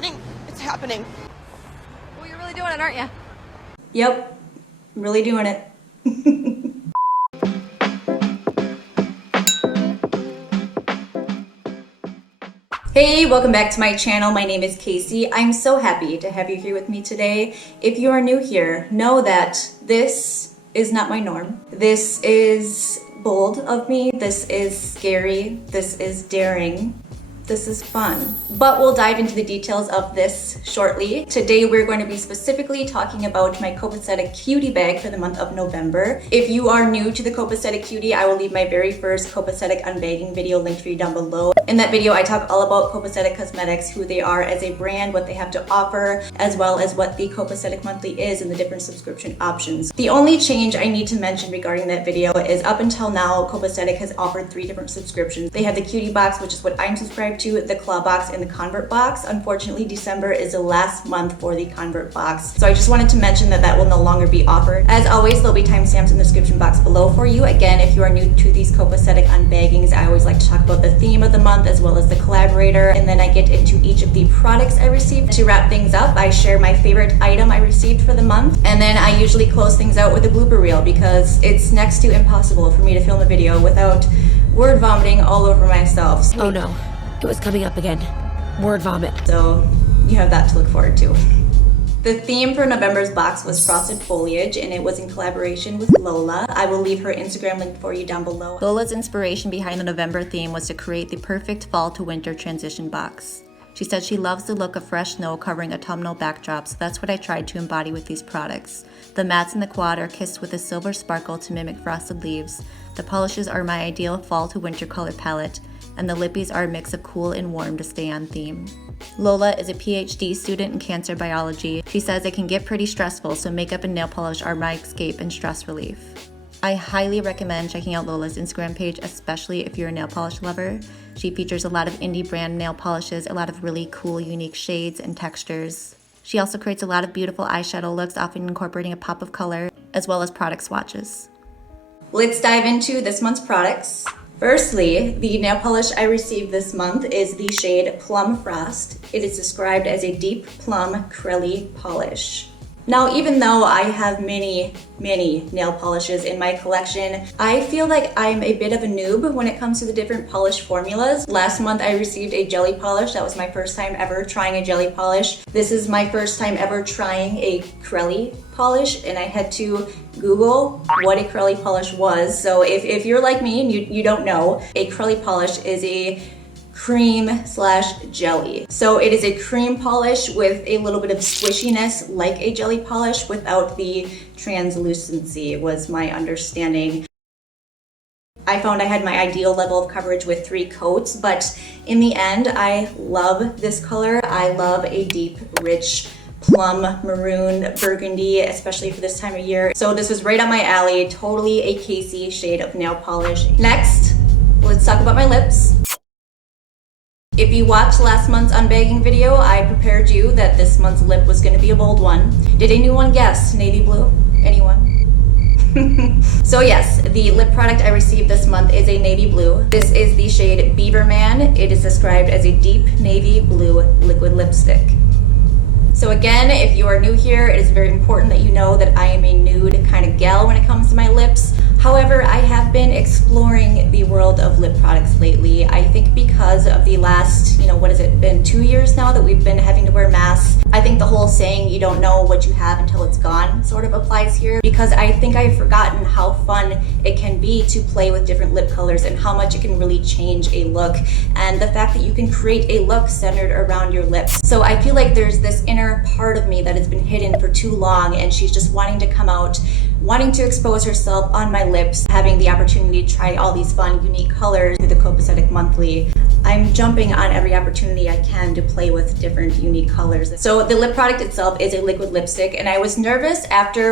happening. It's happening. Well, you're really doing it, aren't you? Yep, I'm really doing it. Hey, welcome back to my channel. My name is Casey. I'm so happy to have you here with me today. If you are new here, know that this is not my norm. This is bold of me. This is scary. This is daring. This is fun. But we'll dive into the details of this shortly. Today we're going to be specifically talking about my Copacetic Cutie bag for the month of November. If you are new to the Copacetic Cutie, I will leave my very first Copacetic unbagging video linked for you down below. In that video, I talk all about Copacetic Cosmetics, who they are as a brand, what they have to offer, as well as what the Copacetic Monthly is and the different subscription options. The only change I need to mention regarding that video is up until now, Copacetic has offered 3 different subscriptions. They have the Cutie box, which is what I'm subscribed to, the Claw box, and the Convert box. Unfortunately, December is the last month for the Convert box. So I just wanted to mention that that will no longer be offered. As always, there'll be timestamps in the description box below for you. Again, if you are new to these Copacetic unbaggings, I always like to talk about the theme of the month as well as the collaborator, and then I get into each of the products I received. To wrap things up, I share my favorite item I received for the month, and then I usually close things out with a blooper reel because it's next to impossible for me to film a video without word vomiting all over myself. Oh no, it was coming up again. Word vomit. So you have that to look forward to. The theme for November's box was frosted foliage, and it was in collaboration with Lola. I will leave her Instagram link for you down below. Lola's inspiration behind the November theme was to create the perfect fall to winter transition box. She said she loves the look of fresh snow covering autumnal backdrop, so that's what I tried to embody with these products. The mattes in the quad are kissed with a silver sparkle to mimic frosted leaves. The polishes are my ideal fall to winter color palette, and the lippies are a mix of cool and warm to stay on theme. Lola is a PhD student in cancer biology. She says it can get pretty stressful, so makeup and nail polish are my escape and stress relief. I highly recommend checking out Lola's Instagram page, especially if you're a nail polish lover. She features a lot of indie brand nail polishes, a lot of really cool, unique shades and textures. She also creates a lot of beautiful eyeshadow looks, often incorporating a pop of color, as well as product swatches. Let's dive into this month's products. Firstly, the nail polish I received this month is the shade Plumfrost. It is described as a deep plum crelly polish. Now, even though I have many nail polishes in my collection, I feel like I'm a bit of a noob when it comes to the different polish formulas. Last month I received a jelly polish. That was my first time ever trying a jelly polish. This is my first time ever trying a crelly polish, and I had to Google what a crelly polish was. So if you're like me and you don't know, a crelly polish is a cream/jelly. So it is a cream polish with a little bit of squishiness like a jelly polish without the translucency, was my understanding. I found I had my ideal level of coverage with 3 coats, but in the end, I love this color. I love a deep, rich plum, maroon, burgundy, especially for this time of year. So this was right up my alley, totally a Casey shade of nail polish. Next, let's talk about my lips. If you watched last month's unbagging video, I prepared you that this month's lip was going to be a bold one. Did anyone guess navy blue? Anyone? So yes, the lip product I received this month is a navy blue. This is the shade Beaver Man. It is described as a deep navy blue liquid lipstick. So again, if you are new here, it is very important that you know that I am a nude kind of gal when it comes to my lips. However, I have been exploring the world of lip products lately. I think because of the last, what has it been, 2 years now that we've been having to wear masks. I think the whole saying, you don't know what you have until it's gone, sort of applies here, because I think I've forgotten how fun it can be to play with different lip colors and how much it can really change a look, and the fact that you can create a look centered around your lips. So I feel like there's this inner part of me that has been hidden for too long, and she's just wanting to come out, wanting to expose herself on my lips, having the opportunity to try all these fun, unique colors through the Copacetic Monthly. I'm jumping on every opportunity I can to play with different unique colors. So the lip product itself is a liquid lipstick, and I was nervous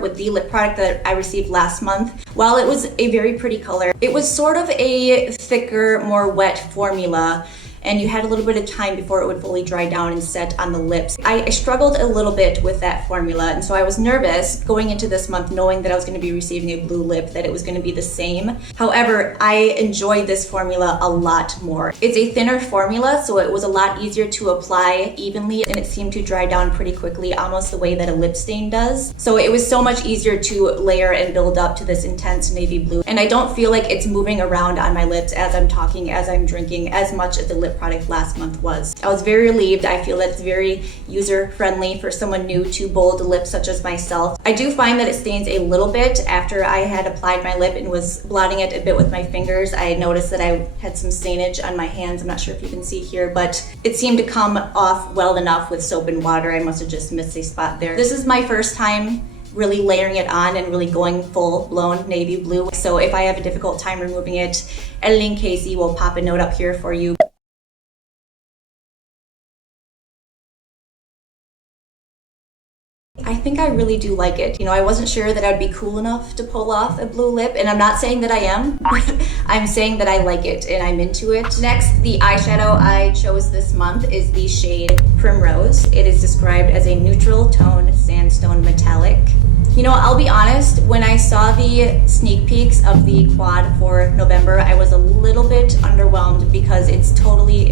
with the lip product that I received last month. While it was a very pretty color, it was sort of a thicker, more wet formula. and you had a little bit of time before it would fully dry down and set on the lips. I struggled a little bit with that formula, and so I was nervous going into this month knowing that I was going to be receiving a blue lip, that it was going to be the same. However, I enjoyed this formula a lot more. It's a thinner formula, so it was a lot easier to apply evenly, and it seemed to dry down pretty quickly, almost the way that a lip stain does. So it was so much easier to layer and build up to this intense navy blue. And I don't feel like it's moving around on my lips as I'm talking, as I'm drinking, as much as the lip product last month was. I was very relieved. I feel that's very user-friendly for someone new to bold lips such as myself. I do find that it stains a little bit after I had applied my lip and was blotting it a bit with my fingers. I noticed that I had some stainage on my hands. I'm not sure if you can see here, but it seemed to come off well enough with soap and water. I must have just missed a spot there. This is my first time really layering it on and really going full-blown navy blue. So if I have a difficult time removing it, editing Casey will pop a note up here for you. I think I really do like it. You know, I wasn't sure that I'd be cool enough to pull off a blue lip, and I'm not saying that I am. I'm saying that I like it and I'm into it. Next, the eyeshadow I chose this month is the shade Primrose. It is described as a neutral tone sandstone metallic. You know, I'll be honest, when I saw the sneak peeks of the quad for November, I was a little bit underwhelmed because it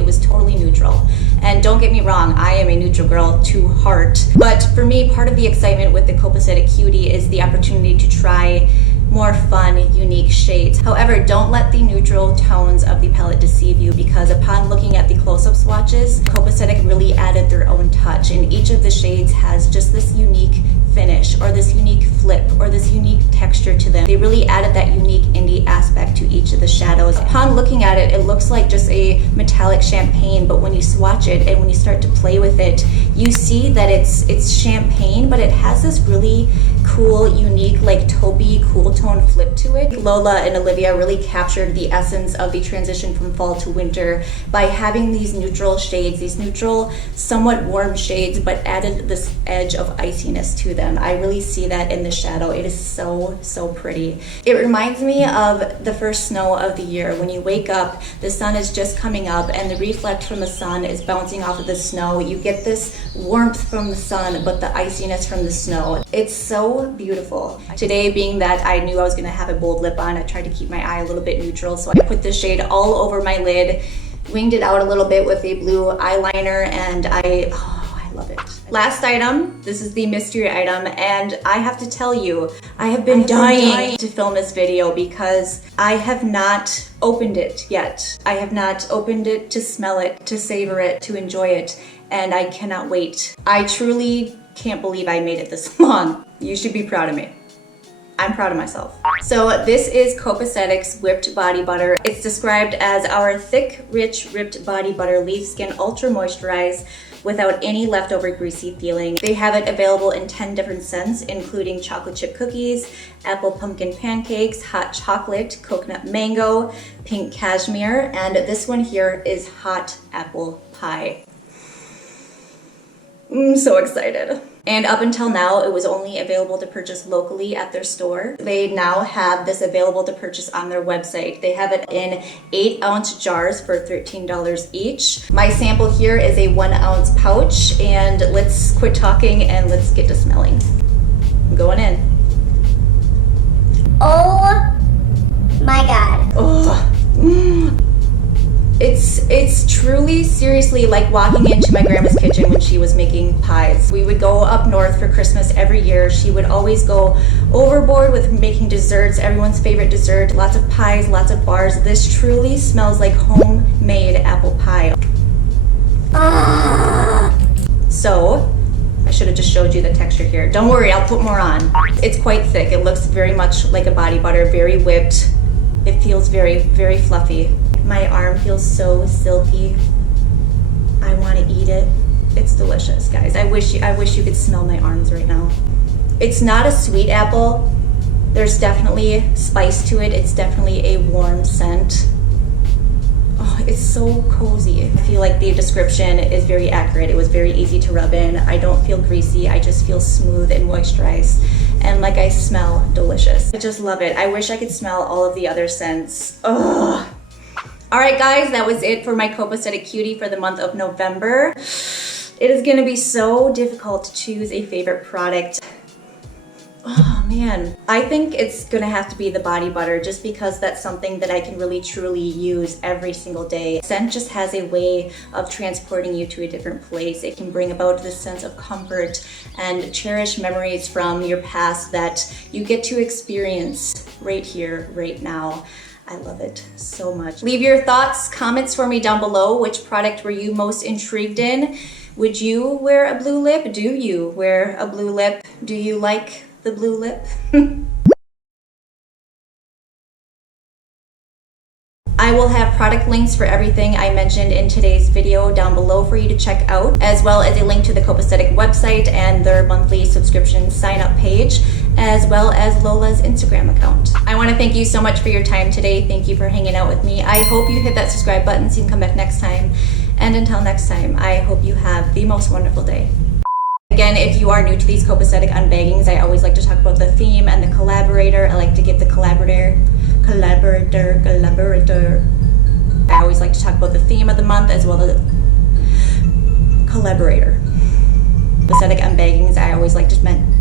was totally neutral. And don't get me wrong, I am a neutral girl to heart. But for me, part of the excitement with the Copacetic Cutie is the opportunity to try more fun, unique shades. However, don't let the neutral tones of the palette deceive you, because upon looking at the close-up swatches, Copacetic really added their own touch, and each of the shades has just this unique finish or this unique flip or this unique texture to them. They really added that unique indie aspect to each of the shadows. Upon looking at it, it looks like just a metallic champagne, but when you swatch it and when you start to play with it, you see that it's champagne, but it has this really cool, unique, like taupey, cool tone flip to it. Lola and Olivia really captured the essence of the transition from fall to winter by having these neutral shades, these neutral, somewhat warm shades, but added this edge of iciness to them. I really see that in the shadow. It is so, so pretty. It reminds me of the first snow of the year. When you wake up, the sun is just coming up and the reflect from the sun is bouncing off of the snow. You get this warmth from the sun, but the iciness from the snow. It's so beautiful. Today, being that I knew I was gonna have a bold lip on, I tried to keep my eye a little bit neutral, so I put this shade all over my lid, winged it out a little bit with a blue eyeliner, and I love it. Last item, this is the mystery item, and I have to tell you, I have been dying to film this video because I have not opened it yet. I have not opened it to smell it, to savor it, to enjoy it, and I cannot wait. I truly can't believe I made it this long. You should be proud of me. I'm proud of myself. So this is Copacetic's Whipped Body Butter. It's described as our thick, rich, ripped body butter leaves skin ultra moisturized without any leftover greasy feeling. They have it available in 10 different scents, including chocolate chip cookies, apple pumpkin pancakes, hot chocolate, coconut mango, pink cashmere, and this one here is hot apple pie. I'm so excited. And up until now, it was only available to purchase locally at their store. They now have this available to purchase on their website. They have it in 8-ounce jars for $13 each. My sample here is a 1-ounce pouch, and let's quit talking and let's get to smelling. I'm going in. Oh my God. Oh. It's truly, seriously like walking into my grandma's kitchen when she was making pies. We would go up north for Christmas every year. She would always go overboard with making desserts, everyone's favorite dessert, lots of pies, lots of bars. This truly smells like homemade apple pie. So, I should have just showed you the texture here. Don't worry, I'll put more on. It's quite thick. It looks very much like a body butter, very whipped. It feels very, very fluffy. My arm feels so silky. I want to eat it. It's delicious, guys. I wish you could smell my arms right now. It's not a sweet apple. There's definitely spice to it. It's definitely a warm scent. Oh, it's so cozy. I feel like the description is very accurate. It was very easy to rub in. I don't feel greasy. I just feel smooth and moisturized. And like I smell delicious. I just love it. I wish I could smell all of the other scents. Ugh. All right, guys, that was it for my Copacetic Cutie for the month of November. It is gonna be so difficult to choose a favorite product. Oh man, I think it's gonna have to be the body butter just because that's something that I can really truly use every single day. Scent just has a way of transporting you to a different place. It can bring about this sense of comfort and cherish memories from your past that you get to experience right here, right now. I love it so much. Leave your thoughts, comments for me down below. Which product were you most intrigued in? Would you wear a blue lip? Do you wear a blue lip? Do you like the blue lip? I will have product links for everything I mentioned in today's video down below for you to check out, as well as a link to the Copacetic website and their monthly subscription sign-up page, as well as Lola's Instagram account. I want to thank you so much for your time today. Thank you for hanging out with me. I hope you hit that subscribe button so you can come back next time. And until next time, I hope you have the most wonderful day. Again, if you are new to these Copacetic unbaggings, I always like to talk about the theme and the collaborator. I like to give the collaborator. I always like to talk about the theme of the month as well as the collaborator. Copacetic unbaggings, I always like to mention.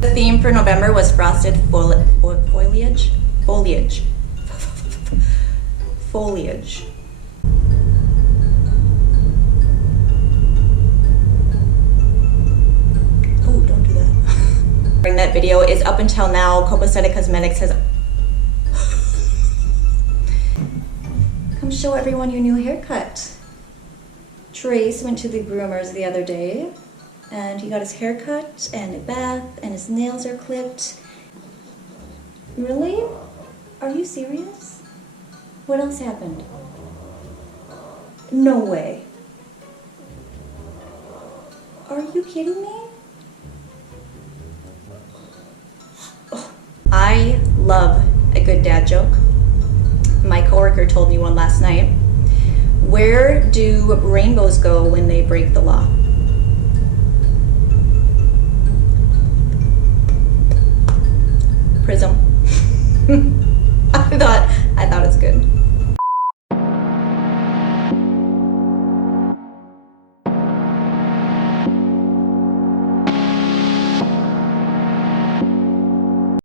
The theme for November was frosted foliage. Oh, don't do that. That video is up until now. Copacetic Cosmetics has come show everyone your new haircut. Trace went to the groomers the other day and he got his haircut and a bath and his nails are clipped. Really? Are you serious? What else happened? No way. Are you kidding me? Oh, I love a good dad joke. My coworker told me one last night. Where do rainbows go when they break the law? Prism.